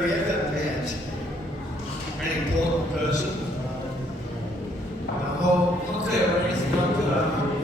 Have you ever met an important person? เขาเคยไป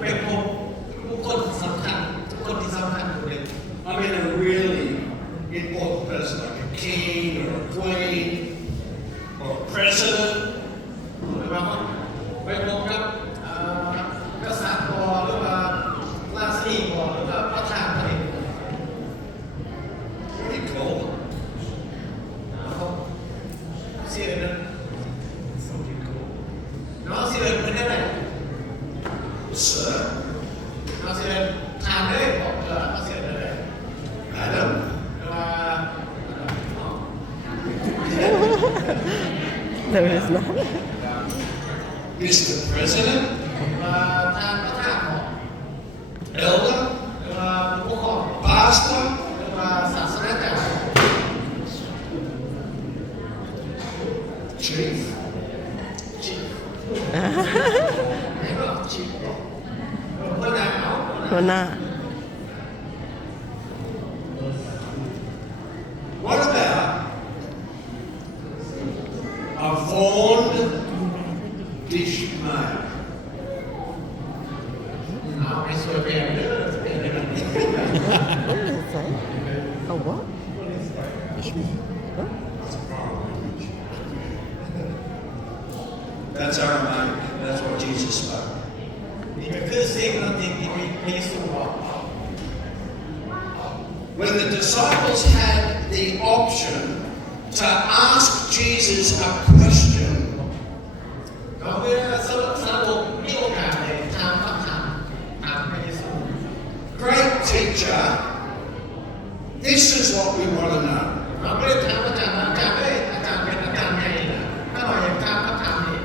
ไปพบบุคคลสำคัญทุกคนที่สำคัญคนหนึ่ง I mean a really important person like a king or a queen or a president. หรือว่าไปพบกับกษัตริย์หรือว่าราชนีหรือว่าประธานอะไร What do you call them? เขาเสียเงินน้องเสียเงินเป็นได้ไหม Sir? น้องเสียเงินทานได้บอกน้องเสียเงินได้ Madam? หรือว่า No, it's not. Mr. President? ทานประธานบอก Elder? หรือว่าผู้ปกครอง Pastor? หรือว่าศาสนาจารย์ Chief? ไหนบอกชิปคนไหนเอา หัวหน้า What about a fond dish maid? เอาไปสวยแพงเด้อเป็นอะไรแบบนี้ What does it say? A what? What? That's Aramaic. That's what Jesus spoke. นี่ก็คือสิ่งที่พระเยซูบอก When the disciples had the option to ask Jesus a question, เราเมื่อสรุปมีโอกาสเลยถามคำถามถามพระเยซู great teacher, this is what we want to know. เราไม่ได้ถามอาจารย์ว่าอาจารย์ไม่อาจารย์เป็นอาจารย์ใหญ่นะถ้าเราอยากถามคำถามนี้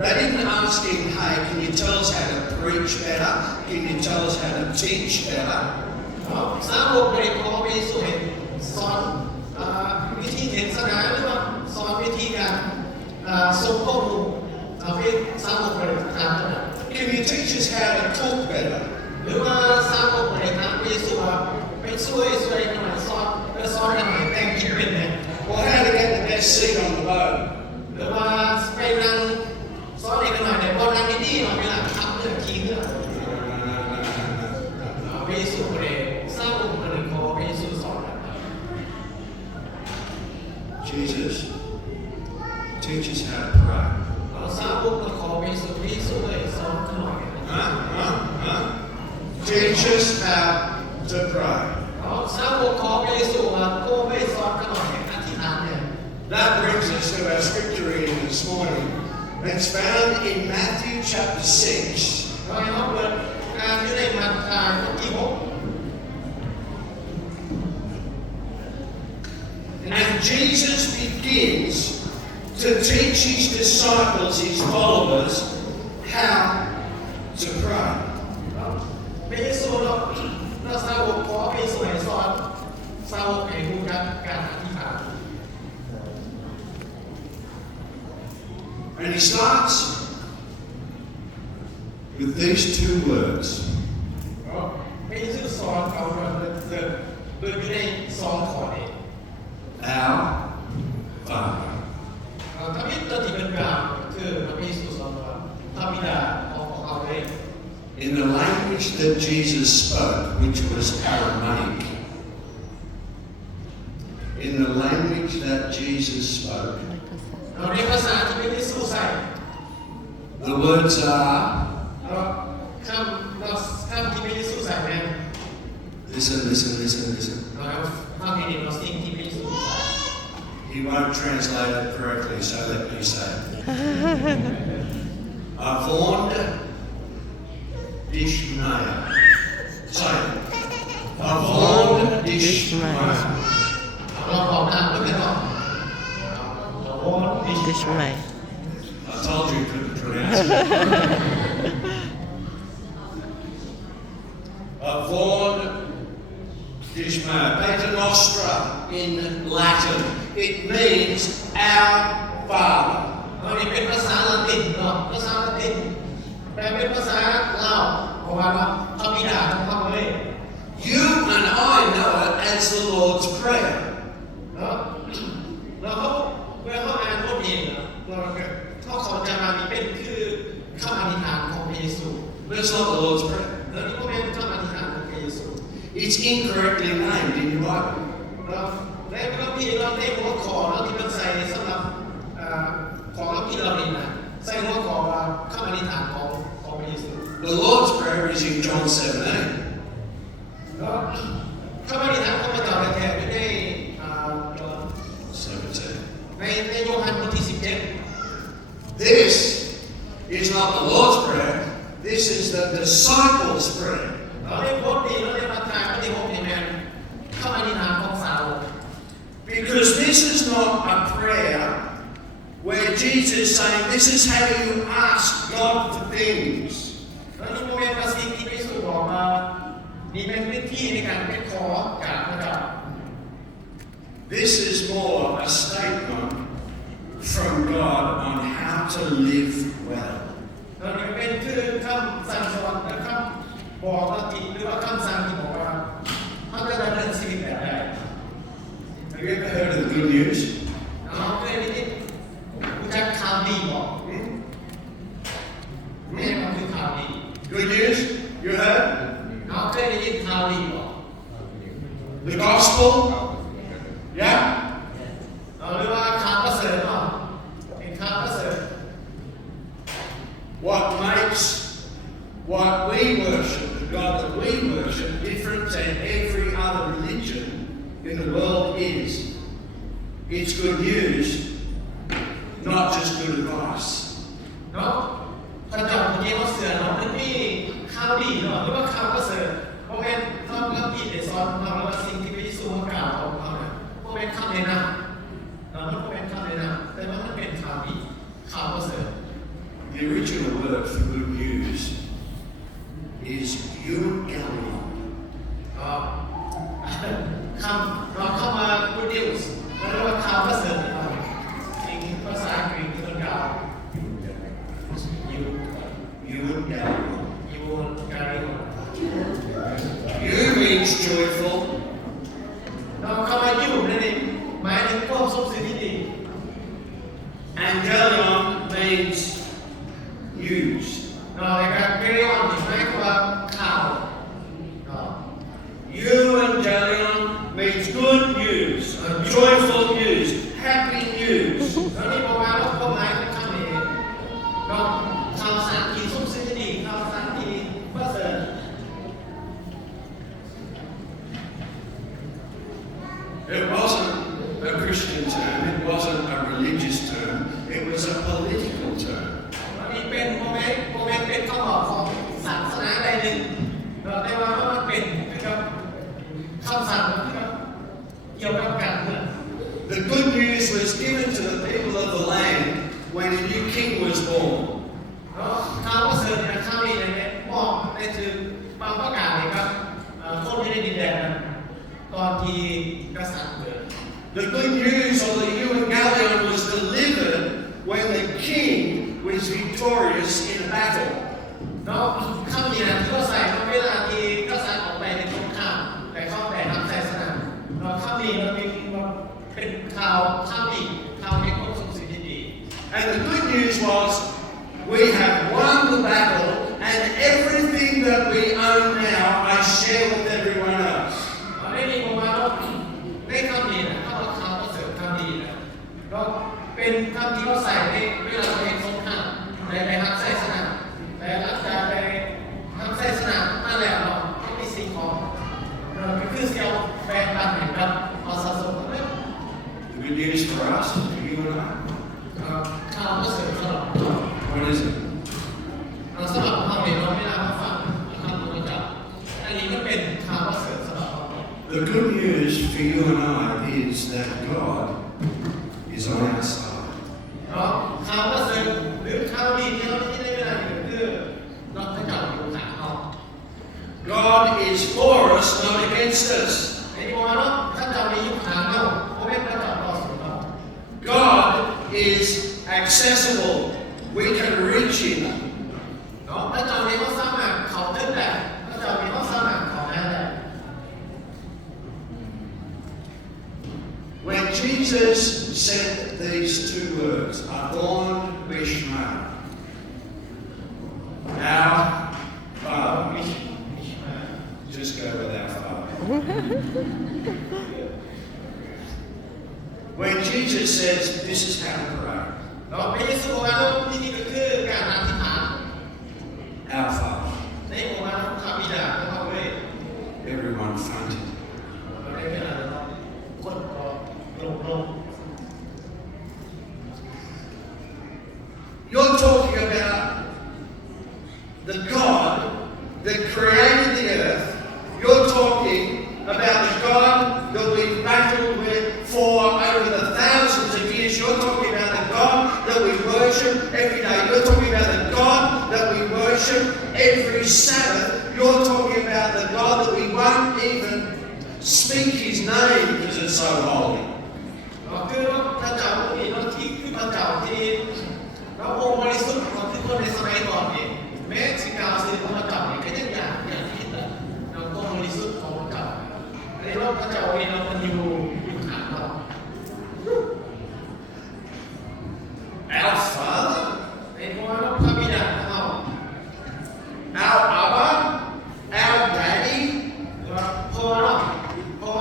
They didn't ask him, hey, can you tell us how to preach better? Can you tell us how to teach better? สาวกเลยขอพระเยซูเห็นสอนวิธีเทศนาหรือว่าสอนวิธีการส่งข้อมูลเป็นสาวกเลยถามขนาด Can you teach us how to cook better? หรือว่าสาวกเลยถามพระเยซูว่าไปช่วยกันหน่อยสอนกันหน่อยแต่งกินเป็นไง Or how to get the best seat on the boat? หรือว่าไปนั่งสอนกันหน่อยแต่พอนั่งดีๆหน่อยเวลาทำเรื่องทีเรื่องพระเยซูเลยสาวกเลยขอพระเยซูสอน Jesus, teach us how to pray. สาวกขอพระเยซูเลยสอนกันหน่อย Teach us how to pray. สาวกขอพระเยซูว่าโก้ไม่สอนกันหน่อยอธิษฐานเนี่ย That brings us to our scripture reading this morning. It's found in Matthew chapter 6. เราเปิดการที่ได้มาทานที่6 And Jesus begins to teach his disciples, his followers, how to pray. พระเยซูเราสาวกขอพระเยซูให้สอนสาวกให้รู้จักการอธิษฐาน And he starts with these two words. พระเยซูสอนเขาโดยไม่ได้สอนขอเอง Our Father. ถ้าพิจารณาเป็นกลางคือพระเยซูสอนว่าพระบิดาของเขาเอง In the language that Jesus spoke, which was Aramaic. In the language that Jesus spoke. เราในภาษาที่พระเยซูใส่ The words are. คำที่พระเยซูใส่เนี่ย Listen, listen, listen, listen. เราทำให้เราสิ่งที่พระเยซูใส่ He won't translate it correctly, so let me say it. Avond Dishmaya. Say it. Avond Dishmaya. เราบอกตามไม่เป็นหรอกเราวอนดิ ดิชไหม I told you you couldn't pronounce it. Avond Dishmaya. Pater Nostra in Latin. It means our Father. เรานี่เป็นภาษาละตินเนาะภาษาละตินแต่เป็นภาษาลาวเพราะว่าพระบิดาของเขาเลย You and I know it as the Lord's Prayer. แล้วแล้วเขาเวลาเขาอ่านบทนี้เราเขาจะมานี่เป็นคือคำอธิษฐานของพระเยซู But it's not the Lord's Prayer. แล้วนี่ก็เป็นคำอธิษฐานของพระเยซู It's incorrectly named in your Bible. แล้วในพระพี่เราได้หัวข้อแล้วที่มันใส่สำหรับของพระพี่เราเองนะใส่หัวข้อว่าคำอธิษฐานของพระเยซู The Lord's Prayer is in John 17. แล้วคำอธิษฐานของพระเจ้าแท้ๆอยู่ใน 17. ในโยฮันบทที่ This is not the Lord's Prayer. This is the disciples' prayer. 17เราได้พบดีเราได้ประทานปฏิบัติในแมนคำอธิษฐานของสาวก Because this is not a prayer where Jesus is saying, this is how you ask God for things. แล้วนี่โมเมนต์สิ่งที่พระเยซูบอกมานี่เป็นวิธีในการไปขอจากพระเจ้า This is more a statement from God on how to live well. เรานี่เป็นคือคำสั่งสอนและคำบอกปฏิหรือว่าคำสั่งที่บอกว่าเขาจะดำเนินชีวิตแบบใด Have you ever heard of the good news? เราเคยได้ยินรู้จักข่าวดีบอกแม่มันคือข่าวดี Good news? You heard? เราเคยได้ยินข่าวดีบอก The gospel? Yeah? เราเรียกว่าข่าวประเสริฐเนาะเป็นข่าวประเสริฐ What makes what we worship, the God that we worship, different than every other religion in the world is it's good news, not just good advice. เนาะพระเจ้าผู้เยี่ยมเสือเนาะเป็นที่ข่าวดีเนาะหรือว่าข่าวประเสริฐเพราะเป็นคำรับผิดในสอนเราว่าสิ่งที่พระเยซูกล่าวของเขาเนี่ยเพราะเป็นคำแนะนำเราไม่เป็นคำแนะนำแต่ว่ามันเป็นข่าวดีข่าวประเสริฐ The original word for good news is Vientiane. คำเราเข้ามา good news แล้วเรียกว่าข่าวประเสริฐจริงภาษาอังกฤษที่มันกล่าว Vientiane. you carry on You means joyful. เราเข้ามาอยู่นั่นเองหมายถึงความสุขสิ่งที่ดี Angelion means news. เราในการ carry on หมายถึงว่าข่าว Evangelion means good news, joyful news, happy news. แล้วนี่บอกว่าเราความหมายของคำนี้เราข่าวสารที่สุขสิ่งที่ดีข่าวสารที่ประเสริฐ It wasn't a Christian term, it wasn't a religious term, it was a political term. มันมีเป็นโมเมนต์เป็นคำบอกของศาสนาใดหนึ่งเราได้ว่ามันเป็นกับคำสั่งเกี่ยวกับการเมือง The good news was given to the people of the land when a new king was born. เนาะข่าวประเสริฐนะข่าวดีเนี่ยบอกในถึงบางประกาศเลยครับคนที่ได้ดินแดนนั้นตอนที่กษัตริย์เกิด The good news of the Evangelion was delivered when the king was victorious in a battle. เนาะคำนี้นะที่เราใส่เวลาที่กษัตริย์ออกไปในสงครามแต่เข้าไปทำศาสนาเนาะคำนี้มันเป็นข่าวดีข่าวในความสุขสิ่งที่ดี And the good news was we have won the battle and everything that we own now I share with everyone else. ไม่มีประมาณว่าได้คำนี้นะถ้าเราข่าวประเสริฐคำดีนะก็เป็นคำที่เราใส่ในเวลาเราเห็นสงครามในทางศาสนาแต่หลังจากไปทางศาสนานั่นแหละเราต้องมีสิ่งของก็คือเสียวแฟนบ้านเหมือนกับเอาสะสมนั่น The good news for us, for you and I. ข่าวประเสริฐสำหรับเรา What is it? สำหรับเราเนี่ยเราไม่น่ามาฟังคำนี้จับอันนี้ก็เป็นข่าวประเสริฐสำหรับเรา The good news for you and I is that God is on our side. เนาะข่าวประเสริฐหรือข่าวดีที่เราได้เวลาอยู่คือเราพระเจ้าอยู่ข้างเรา God is for us, not against us. ในที่ว่าเราพระเจ้ามีอยู่ข้างเราเพราะเป็นพระเจ้าต่อสู้เรา God is accessible. We can reach Him. เนาะพระเจ้ามีความสามารถเขาถึงได้พระเจ้ามีความสามารถเขาได้ When Jesus said these two words, Adon Bishma, our Father. Just go with our Father. When Jesus says, this is how to pray. พระเยซูบอกว่าที่นี่ก็คือการอธิษฐาน Our Father. ในบอกว่าพระบิดาของเราเว้ย Everyone fronted. ในเวลาเราคนก็ลง You're talking about the God that created the earth. You're talking about the God that we've battled with for over the thousands of years. You're talking about the God that we worship every day. You're talking about the God that we worship every Sabbath. You're talking about the God that we won't even speak His name because it's so holy. คือพระเจ้าองค์นี้ที่คือพระเจ้าที่เราองค์บริสุทธิ์ของทุกคนในสมัยก่อนเนี่ยแม้สิ่งกล่าวสื่อของพระเจ้าเนี่ยก็ยังอย่างที่เราองค์บริสุทธิ์ของพระเจ้าในโลกพระเจ้าเองเรามันอยู่ข้างเรา Our Father, ในพระพระบิดาของเรา our Abba, our Daddy. พอเราพอ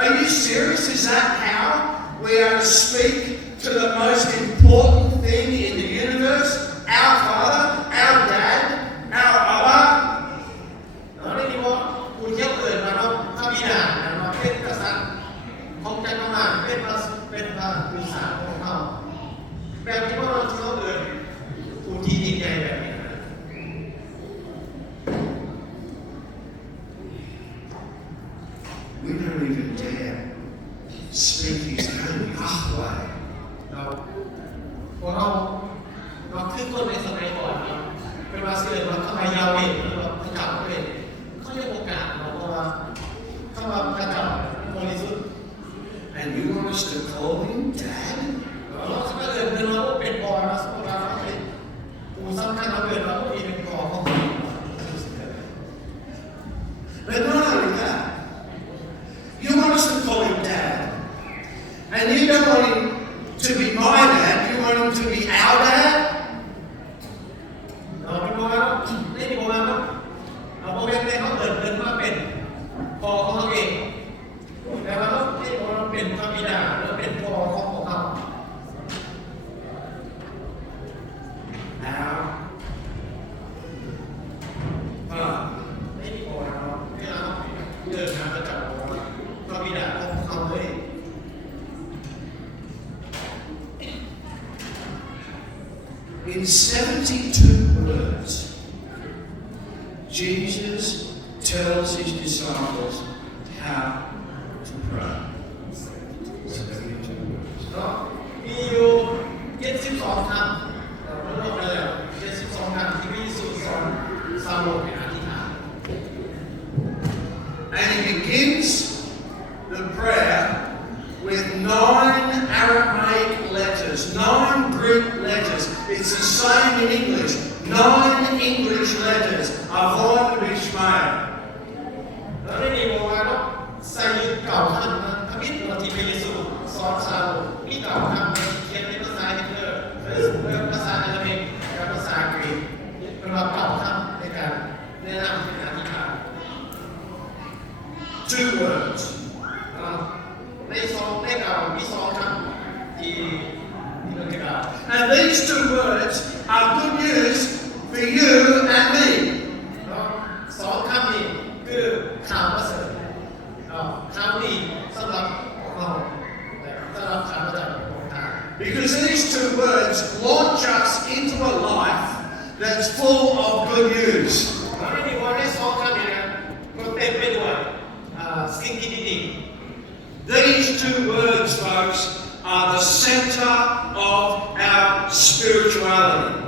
Are you serious? Is that how we are to speak to the most important thing in the universe? Our Father, our Dad, our Abba. เราได้ดีว่าคุณเที่ยวเกิดมาเราพระบิดาเราเป็นกษัตริย์ของจักรวาลเป็นพระผู้สร้างของเราแบบที่ว่าเราเที่ยวเกิดผู้ที่ยิ่งใหญ่แบบนี้ We don't even dare speak His name, Yahweh. เราคือคนในสมัยก่อนครับเป็นว่าเสื่อว่าเข้ามายาวเวทหรือว่าพระเจ้าเป็นเขาเรียกโอกาสเราเพราะว่าเข้ามาพระเจ้าบริสุทธิ์ And you want us to call Him Dad? เราถ้าเกิดเราเป็นพ่อเราสมมติเราเป็นผู้สำคัญเราเกิดเราเป็นพ่อของเรา But not only that, you want us to call Him Dad. And you don't want Him to be my dad, you want Him to be our dad? เราเป็นพ่อเราไม่มีพ่อเราเราพ่อแม่เขาเกิดมาเป็นพ่อของเขาเองแต่ว่าเราไม่พ่อเราเป็นพระบิดาเราเป็นพ่อของเขา Our Father. ไม่มีพ่อเราไม่เราเดินทางมาจากพระบิดาของเขาเลย In 72 words, Jesus tells His disciples how to pray. 72 words. มีอยู่72คำเราเล่าไปแล้ว72คำที่พระเยซูสอนสาวกในอธิษฐาน And He begins the prayer with 9 Aramaic letters, 9 Greek letters. It's the same in English. 9 English letters. Avon Bishmael. แล้วได้ดีบอกว่าใส่เก่าคำนะพระบิดาที่พระเยซูสอนสาวกมีเก่าคำเขียนในภาษาอังกฤษภาษาอาหรับกับภาษากรีกเป็นว่าเก่าคำในการแนะนำในอธิษฐาน 2 words. ในเก่ามี2คำที่เราจะกล่าว And these 2 words are good news for you and me. 2คำนี้คือข่าวประเสริฐข่าวดีสำหรับเราสำหรับข้าพเจ้าของท่าน Because these 2 words launch us into a life that's full of good news. เราได้มีวันได้2คำนี้นะมันเต็มไปด้วยสิ่งที่ดี These 2 words, folks, are the center of our spirituality.